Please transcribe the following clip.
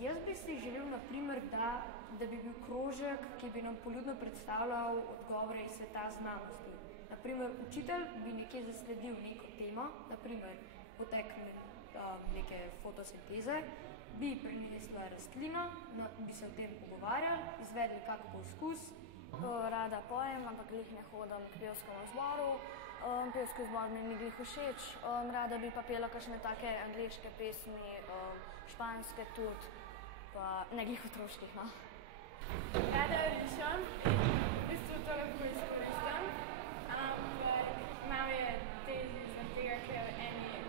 Jaz bi si želel, naprimer, da bi bil krožek, ki bi nam poljudno predstavljal odgovore iz sveta znanosti. Naprimer, učitelj bi nekje zasledil neko temo, naprimer potek neke fotosinteze, bi prinesla rastlino, bi se o tem pogovarjali, izvedli kak poskus. Rada pojem, ampak glih ne hodim k pevskemu zboru. Pevski zbor mi ni glih všeč. Rada bi pa pela kakšne take angleške pesmi, španske tudi, pa ne glih otroških, no. Rada rišem in v bistvu to lahko izkoristim, ampak malo je težje zaradi tega, ker eni